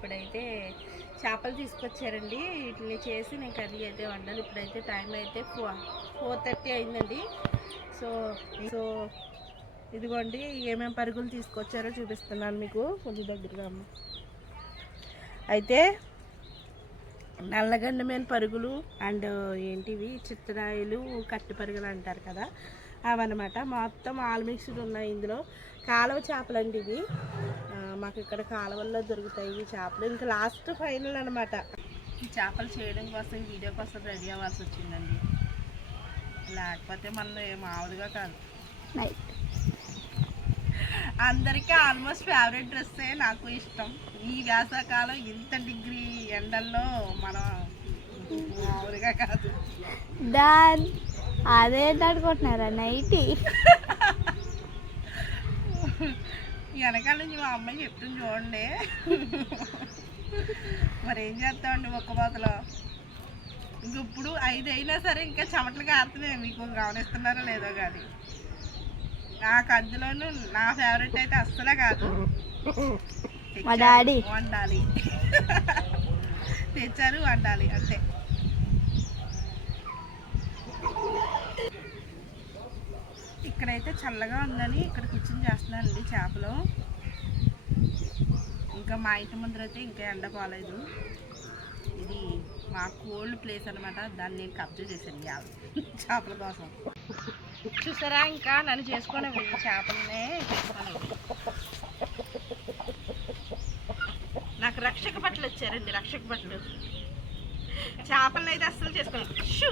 ఇప్పుడైతే చేపలు తీసుకొచ్చారండి. వీటిని చేసి నేను కర్రీ అయితే వండాలి. ఇప్పుడైతే టైం అయితే 4:30 అయిందండి. సో ఇదిగోండి ఏమేమి పరుగులు తీసుకొచ్చారో చూపిస్తున్నాను మీకు. కొంచెం దగ్గరగా అయితే నల్లగండమైన పరుగులు అండ్ ఏంటివి చిత్తరాయలు కట్టి పరుగులు అంటారు కదా, అవన్నమాట. మొత్తం ఆల్ మిక్స్డ్ ఉన్నాయి ఇందులో. కాలువ చేపలండి ఇవి. మాకు ఇక్కడ కాలువల్లో దొరుకుతాయి ఈ చేపలు. ఇంకా లాస్ట్ ఫైనల్ అనమాట. ఈ చేపలు చేయడం కోసం వీడియో కోసం రెడీ అవ్వాల్సి వచ్చిందండి. లేకపోతే మనం మామూలుగా కాదు. అందరికీ ఆల్మోస్ట్ ఫేవరెట్ డ్రెస్సే నాకు ఇష్టం. ఈ వేసవకాలం ఇంత డిగ్రీ ఎండల్లో మనం మామూలుగా కాదు. అదే అనుకుంటున్నారా నైటీ? వెనకాల నుంచి మా అమ్మాయి చెప్తుంది చూడండి. మరి ఏం చేస్తామండి ఒక్క బాతలో. ఇంకప్పుడు 5 అయినా సరే ఇంకా చెమటలు కారుతున్నాయి. మీకు గమనిస్తున్నారో లేదో కానీ నాకు అందులోనూ నా ఫేవరెట్ అయితే అస్సలే కాదు. మా డాడీ వండాలి, తెచ్చారు వండాలి అంతే. ఇక్కడైతే చల్లగా ఉందని ఇక్కడ కిచెన్ చేస్తున్నానండి చేపలు. ఇంకా మా ఇంటి ముందర అయితే ఇంకా ఎండ పోలేదు. ఇది మా కోల్డ్ ప్లేస్ అనమాట. దాన్ని నేను కబ్జా చేశాను చేపల కోసం. చూసారా, ఇంకా నన్ను చేసుకునే చేపలనే చేస్తాను. నాకు రక్షక బట్టలు వచ్చారండి, రక్షక బట్టలు. చేపలను అయితే అస్సలు చేసుకోలేదు. షూ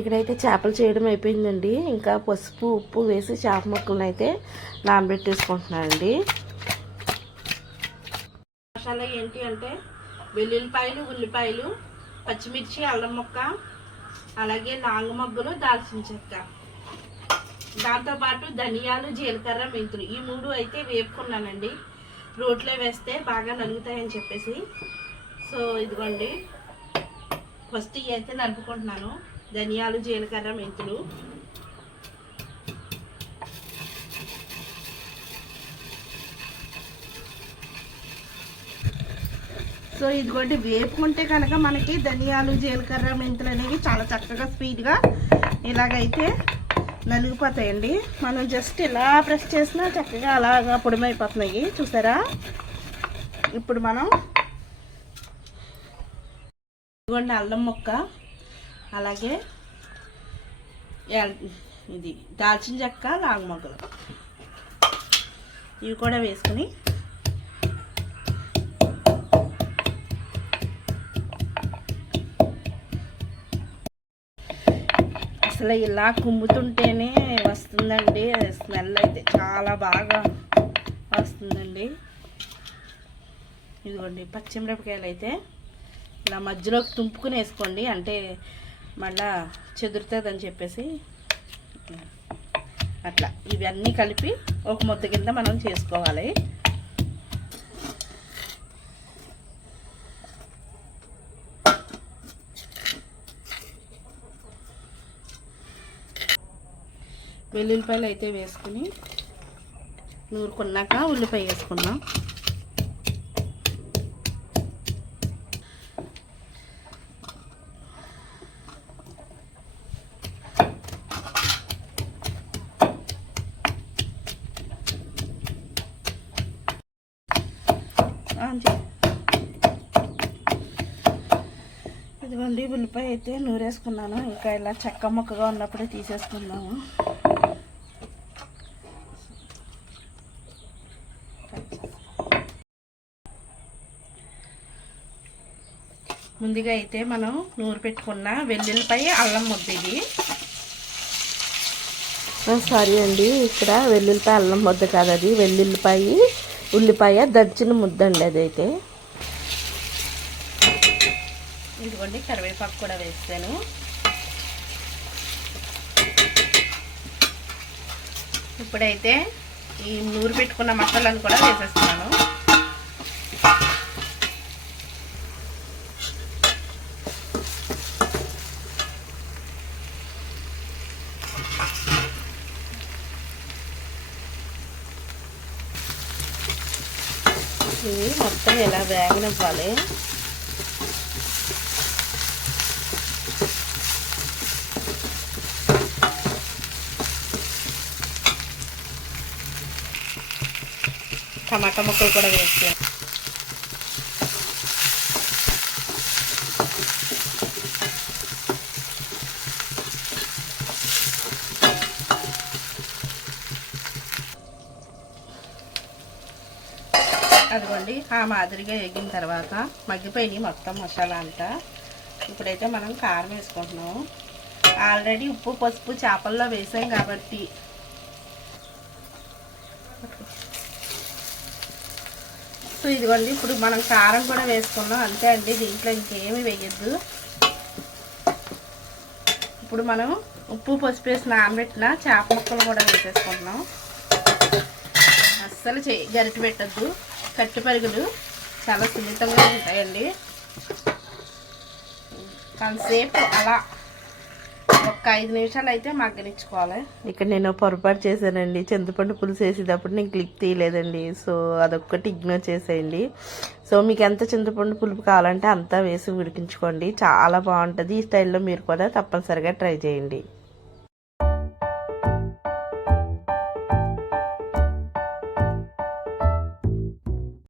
ఇక్కడైతే చేపలు చేయడం అయిపోయిందండి. ఇంకా పసుపు ఉప్పు వేసి చేప ముక్కలను అయితే నానబెట్టేసుకుంటున్నానండి. మసాలా ఏంటి అంటే వెల్లుల్లిపాయలు, ఉల్లిపాయలు, పచ్చిమిర్చి, అల్లం ముక్క, అలాగే నాంగు మొగ్గలు, దాల్చిన చెక్క, దాంతోపాటు ధనియాలు, జీలకర్ర, మెంతులు, ఈ 3 అయితే వేపుకున్నానండి. రోట్లో వేస్తే బాగా నలుగుతాయని చెప్పేసి. సో ఇదిగోండి ఫస్ట్ ఇవి అయితే నలుపుకుంటున్నాను. ధనియాలు, జీలకర్ర, మెంతులు. సో ఇదిగోండి వేపుకుంటే కనుక మనకి ధనియాలు, జీలకర్ర, మెంతులు అనేవి చాలా చక్కగా స్పీడ్గా ఇలాగైతే నలిగిపోతాయండి. మనం జస్ట్ ఇలా ప్రెస్ చేసినా చక్కగా అలాగా పొడిమైపోతున్నాయి. చూసారా? ఇప్పుడు మనం ఇదిగోండి అల్లం ముక్క, అలాగే ఇది దాల్చిన చెక్క, లాంగ్ మొగ్గలు. ఇవి కూడా వేసుకుని అసలు ఇలా కుమ్ముతుంటేనే వస్తుందండి స్మెల్ అయితే చాలా బాగా వస్తుందండి. ఇదిగోండి పచ్చిమిరపకాయలు అయితే ఇలా మధ్యలోకి తుంపుకుని వేసుకోండి, అంటే మళ్ళా చెదురుతుందని చెప్పేసి అట్లా ఇవన్నీ కలిపి ఒక ముద్ద కింద మనం చేసుకోవాలి. వెల్లుల్లిపాయలు అయితే వేసుకుని నూరుకున్నాక ఉల్లిపాయ వేసుకున్నాం. ఇదిగోండి ఉల్లిపాయ అయితే నూరేసుకున్నాను. ఇంకా ఇలా చెక్క ముక్కగా ఉన్నప్పుడే తీసేసుకున్నాము. ముందుగా అయితే మనం నూరు పెట్టుకున్న వెల్లుల్లిపాయ అల్లం ముద్ద ఇది. సారీ అండి, ఇక్కడ వెల్లుల్లిపాయ అల్లం ముద్ద కాదు, అది వెల్లుల్లిపాయ ఉల్లిపాయ దంచిన ముద్ద అండి అదైతే. ఇదిగోండి కరివేపాకు కూడా వేస్తాను. ఇప్పుడైతే ఈ నూరు పెట్టుకున్న మసాలాను కూడా వేసేస్తున్నాను. ఇవి మొత్తం ఇలా వేగనివ్వాలి. టమాటా ముక్కలు కూడా వేస్తాను. అదిగోండి ఆ మాదిరిగా వేగిన తర్వాత మగ్గిపోయినాయి మొత్తం మసాలా అంతా. ఇప్పుడైతే మనం కారం వేసుకుంటున్నాము. ఆల్రెడీ ఉప్పు పసుపు చేపల్లో వేసాం కాబట్టి సో ఇదిగోండి ఇప్పుడు మనం కారం కూడా వేసుకున్నాం, అంతే అండి. దీంట్లో ఇంకేమీ వేయద్దు. ఇప్పుడు మనం ఉప్పు పసుపు వేసి నానబెట్టిన చేప ముక్కలు కూడా వేసేసుకుంటున్నాం. అస్సలు గరిటె పెట్టద్దు, కట్టి పరుగులు చాలా సున్నితంగా ఉంటాయండి. కొంతసేపు అలా ఒక 5 నిమిషాలు అయితే మగ్గనిచ్చుకోవాలి. ఇక్కడ నేను పొరపాటు చేశానండి, చింతపండు పులుసు వేసేటప్పుడు నేను క్లిప్ తీయలేదండి. సో అదొక్కటి ఇగ్నోర్ చేసేయండి. సో మీకు ఎంత చింతపండు పులుపు కావాలంటే అంతా వేసి ఉడికించుకోండి, చాలా బాగుంటుంది. ఈ స్టైల్లో మీరు కూడా తప్పనిసరిగా ట్రై చేయండి.